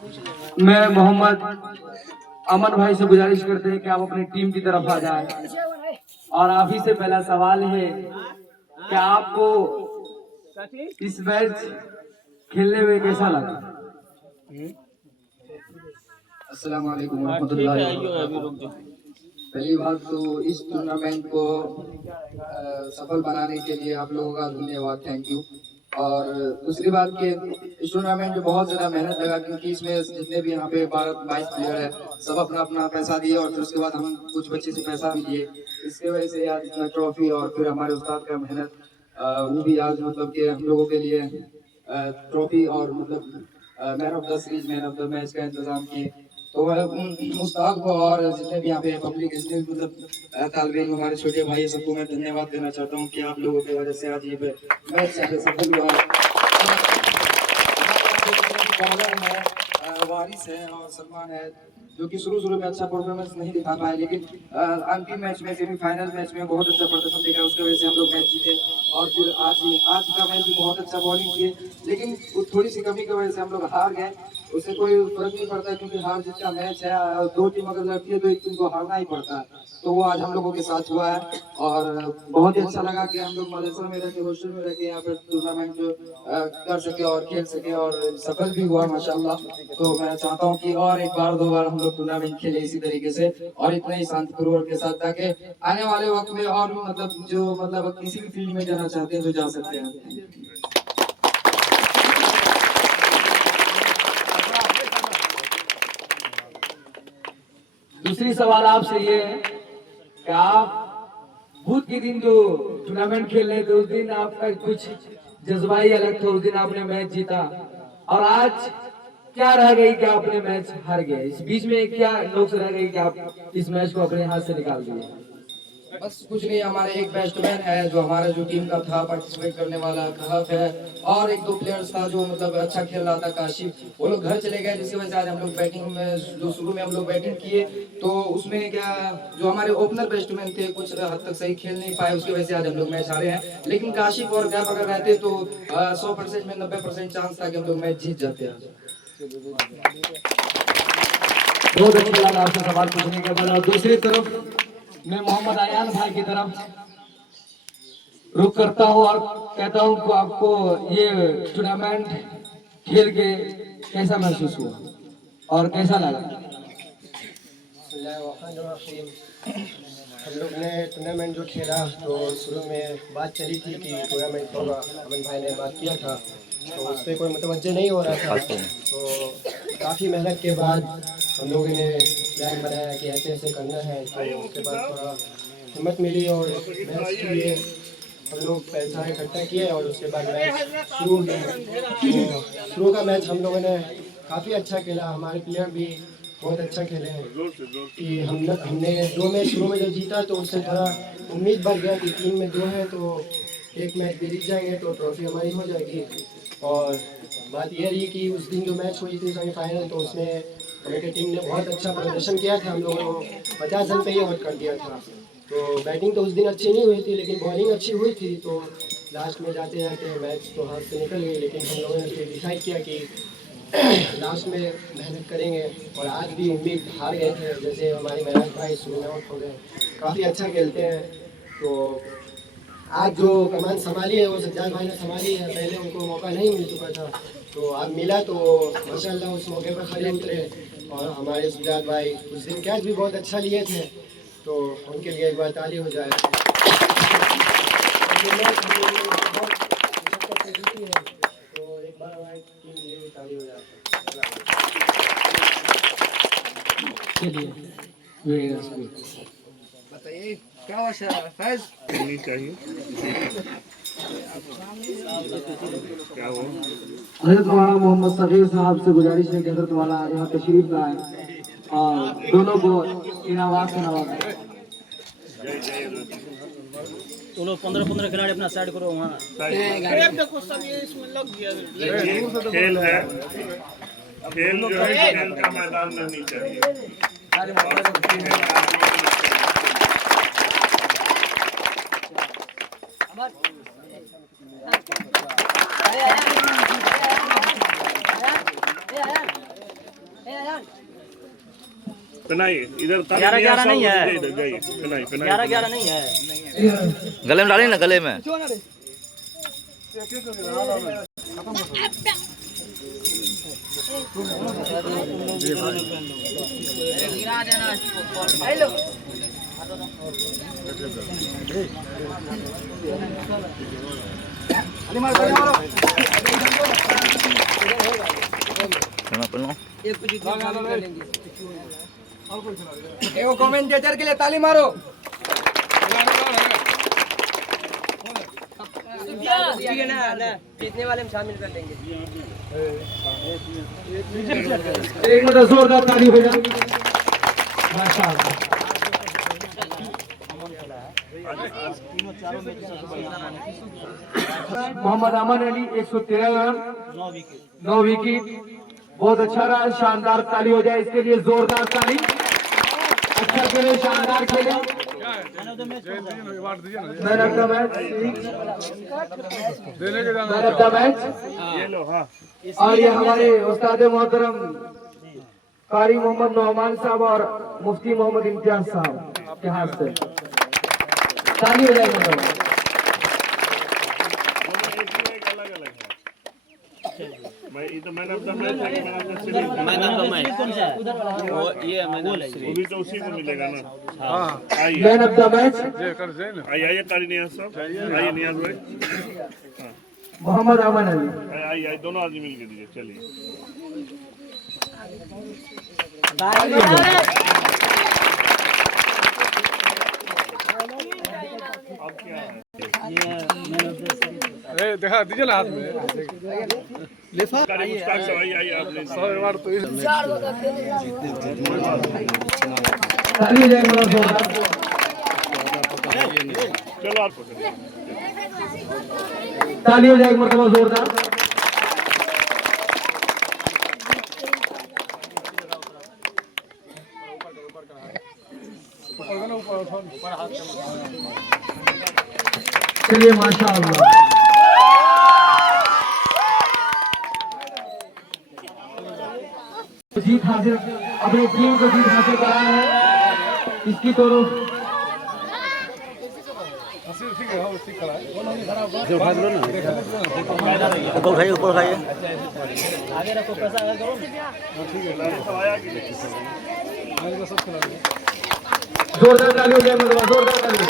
मैं मोहम्मद अमन भाई से गुजारिश करते हैं कि आप अपनी टीम की तरफ आ जाएं। और आप ही से पहला सवाल है कि आपको इस मैच खेलने में कैसा लगा? अस्सलाम वालेकुम रहमतुल्लाहि व बरकातुहू। पहली बात तो इस टूर्नामेंट को सफल बनाने के लिए आप लोगों का धन्यवाद, थैंक यू। और दूसरी बात कि इस टूर्नामेंट में बहुत ज़्यादा मेहनत लगा, क्योंकि इसमें जितने भी यहाँ पे 12-22 प्लेयर है, सब अपना अपना पैसा दिए और फिर उसके बाद हम कुछ बच्चे से पैसा भी लिए। इसके वजह से आज इतना ट्रॉफी और फिर हमारे उस्ताद का मेहनत, वो भी आज मतलब कि हम लोगों के लिए ट्रॉफी और मतलब man of the series, man of the match का इंतजाम किए। तो मैं उस्ताद को और जितने भी यहाँ पे पब्लिक, जितने भी मतलब तालिब इल्म हमारे छोटे भाई, सबको मैं धन्यवाद देना चाहता हूँ कि आप लोगों की वजह से आज ये मैच सफल हुआ। बॉलर है, वारिस है और सलमान है, जो कि शुरू में अच्छा परफॉर्मेंस नहीं दिखा पाए, लेकिन अंतिम मैच में, सेमीफाइनल मैच में बहुत अच्छा प्रदर्शन दिखा, उसकी वजह से हम लोग मैच जीते। और फिर आज का मैच भी बहुत अच्छा बॉलिंग किए, लेकिन थोड़ी सी कमी की वजह से हम लोग हार गए। उससे कोई फर्क नहीं पड़ता, क्योंकि हार जीत का मैच है, दो टीम अगर लड़ती है तो एक टीम को हारना ही पड़ता है। तो वो आज हम लोगों के साथ हुआ है और बहुत ही अच्छा लगा कि हम लोग मदरसा में रह के, हॉस्टल में रह के यहाँ पर टूर्नामेंट कर सके और खेल सके और सफल भी हुआ माशाल्लाह। तो मैं चाहता हूँ कि और एक बार 2 बार हम लोग टूर्नामेंट खेले इसी तरीके से और इतना ही शांतिपूर्वक के साथ, ताकि आने वाले वक्त में और भी मतलब जो मतलब किसी भी फील्ड में जाना चाहते हैं तो जा सकते हैं। दूसरी सवाल आपसे ये है कि आप बुध के दिन जो टूर्नामेंट खेल रहे थे, उस दिन आपका कुछ जज्बा ही अलग था, उस दिन आपने मैच जीता, और आज क्या रह गई कि आपने मैच हार गए? इस बीच में क्या नोक्स रह गई कि आप इस मैच को अपने हाथ से निकाल दिए? बस कुछ नहीं, हमारे एक बैट्समैन है जो हमारा जो टीम का था पार्टिसिपेट करने वाला, कहफ है, और एक दो प्लेयर्स था जो मतलब अच्छा खेल रहा था, काशिफ, वो लोग घर चले गए, जिसकी वजह से आज हम लोग बैटिंग में, जो शुरू में हम लोग बैटिंग किए तो उसमें क्या, जो हमारे ओपनर बैट्समैन थे कुछ हद तक सही खेल नहीं पाए, उसकी वजह से आज हम लोग मैच हारे हैं। लेकिन काशिफ और गैप अगर रहते तो 100% में 90% चांस था कि हम लोग मैच जीत जाते हैं। बहुत अच्छा लगा आपसे सवाल पूछने के बाद। और दूसरी तरफ मैं मोहम्मद आयान भाई की तरफ रुख करता हूँ और कहता हूँ कि आपको ये टूर्नामेंट खेल के कैसा महसूस हुआ और कैसा लगा? हम लोग ने टूर्नामेंट जो खेला तो शुरू में बात चली थी कि टूर्नामेंट होगा, अमन भाई ने बात किया था, तो उस पर कोई मुतवज्जे नहीं हो रहा था। तो काफ़ी मेहनत के बाद हम लोगों ने प्लान बनाया कि ऐसे ऐसे करना है, तो उसके बाद थोड़ा हिम्मत मिली और मैच के लिए हम लोग पैसा इकट्ठा किए और उसके बाद मैच शुरू हो गया। तो शुरू का मैच हम लोगों ने काफ़ी अच्छा खेला, हमारे प्लेयर भी बहुत अच्छा खेले हैं कि हमने 2 मैच शुरू में जो जीता तो उससे थोड़ा उम्मीद बढ़ गया कि 3 में 2 है तो एक मैच भी जीत जाएंगे तो ट्रॉफी हमारी हो जाएगी। और बात यह रही कि उस दिन जो मैच हुई थी सेमीफाइनल, तो उसमें हमारी टीम ने बहुत अच्छा प्रदर्शन किया था, हम लोगों को 50 रन पे ही आउट कर दिया था। तो बैटिंग तो उस दिन अच्छी नहीं हुई थी, लेकिन बॉलिंग अच्छी हुई थी। तो लास्ट में जाते जाते मैच तो हाथ से निकल गई, लेकिन हम लोगों ने फिर डिसाइड किया कि लास्ट में मेहनत करेंगे। और आज भी उम्मीद हार गए थे, जैसे हमारे मेहनत भाई शुरू में आउट हो गए, काफ़ी अच्छा खेलते हैं। तो आज जो कमान संभाली है वो सज्जाद भाई ने संभाली है, पहले उनको मौका नहीं मिल चुका था, तो आज मिला तो माशाल्लाह उस मौके पर खड़े उतरे। और हमारे सज्जाद भाई उस दिन कैच भी बहुत अच्छा लिए थे, तो उनके लिए एक बार ताली हो जाए। तो एक बार हमारी टीम के लिए भी ताली हो जाए। बताइए क्या हुआ फैज? नहीं चाहिए क्या हुआ? हजरत मौलाना मोहम्मद सगीर साहब से गुजारिश है कि हजरत मौलाना यहाँ तशरीफ लाए और दोनों को इनामात से नवाजें। चलो 15-15 खिलाड़ी अपना साइड करो वहाँ। खेल है, खेल जो है खेल का मैदान रहनी चाहिए। पिनाई इधर 11-11 नहीं है। इधर जाइए पिनाई पिनाई 11-11 नहीं है। गले में डालिए ना गले में। एगो कमेंटेटर के लिए ताली मारो। जीतने वाले में शामिल कर लेंगे। एक मतलब जोरदार ताली हो जाए। माशाअल्लाह। मोहम्मद अमन अली 113 रन 9 विकेट। बहुत अच्छा रहा, शानदार ताली हो जाए इसके लिए, जोरदार ताली। अच्छा खेले, शानदार खेले। Man of the match, man of the match. ये लो हाँ और ये हमारे उस्ताद मोहतरम कारी मोहम्मद नौमान साहब और मुफ्ती मोहम्मद इम्तियाज साहब के हाथ से ताली हो जाएगी। मतलब अलग अलग है भाई, ये तो मैन ऑफ द मैच है कि man of the series. Man of the match कौन सा है? वो ये मैन ऑफ द सीरीज। वो भी तो उसी को मिलेगा ना। हाँ आइए मैन ऑफ द मैच आइए आइए ताली नियाज साहब, आइए नियाज भाई, मोहम्मद अमन अली। आइए आइए दोनों आदमी मिल के दीजिए। चलिए अब क्या है? देखा दीजिए ना हाथ में। कारी मुश्ताक साहब आइए आइए आप ले लीजिए। ताली हो जाएगी मतलब जोरदार। चलो आप पकड़िए। ताली हो जाएगी मतलब जोरदार। चलिए माशाअल्लाह। जीत हासिल, अपनी टीम को जीत हासिल कराया है। इसकी तरफ ऊपर उठाइए, ऊपर उठाइए। आगे रखो, पैसा आगे करो। जोरदार ताली हो जाए मतलब जोरदार ताली।